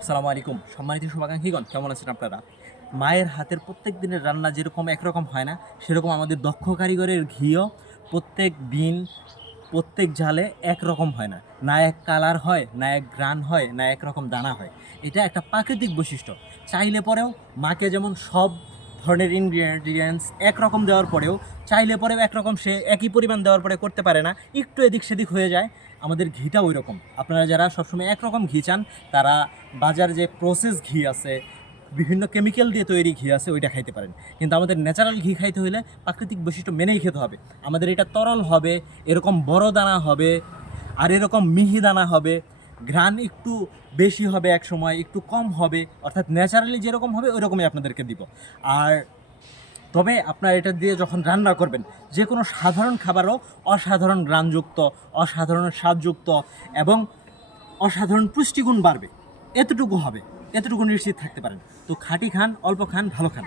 আসসালামু আলাইকুম সম্মানিত শুভাকাঙ্ক্ষীগণ, কেমন আছেন আপনারা? মায়ের হাতের প্রত্যেক দিনের রান্না যেরকম একরকম হয় না, সেরকম আমাদের দক্ষ কারিগরের ঘিও প্রত্যেক দিন প্রত্যেক ঝালে একরকম হয় না। না এক কালার হয়, না এক ঘ্রাণ হয়, না একরকম দানা হয়। এটা একটা প্রাকৃতিক বৈশিষ্ট্য। চাইলে পরেও মাকে যেমন সব ধরনের ইনগ্রিডিয়েন্টস একরকম দেওয়ার পরেও চাইলে পরেও একরকম সে একই পরিমাণ দেওয়ার পরে করতে পারে না, একটু এদিক সেদিক হয়ে যায়। আমাদের ঘিটা ওই রকম। আপনারা যারা সবসময় একরকম ঘি চান, তারা বাজার যে প্রসেস ঘি আছে, বিভিন্ন কেমিক্যাল দিয়ে তৈরি ঘি আছে, ওইটা খাইতে পারেন। কিন্তু আমাদের ন্যাচারাল ঘি খাইতে হলে প্রাকৃতিক বৈশিষ্ট্য মেনেই খেতে হবে। আমাদের এটা তরল হবে, এরকম বড় দানা হবে, আর এরকম মিহি দানা হবে। ঘ্রাণ একটু বেশি হবে, এক সময় একটু কম হবে, অর্থাৎ ন্যাচারালি যেরকম হবে ওই রকমই আপনাদেরকে দিব। আর তবে আপনার এটা দিয়ে যখন রান্না করবেন, যে কোনো সাধারণ খাবারও অসাধারণ ঘ্রাণযুক্ত, অসাধারণ স্বাদযুক্ত এবং অসাধারণ পুষ্টিগুণ বাড়বে। এতটুকু হবে, এতটুকু নিশ্চিত থাকতে পারেন। তো খাঁটি খান, অল্প খান, ভালো খান।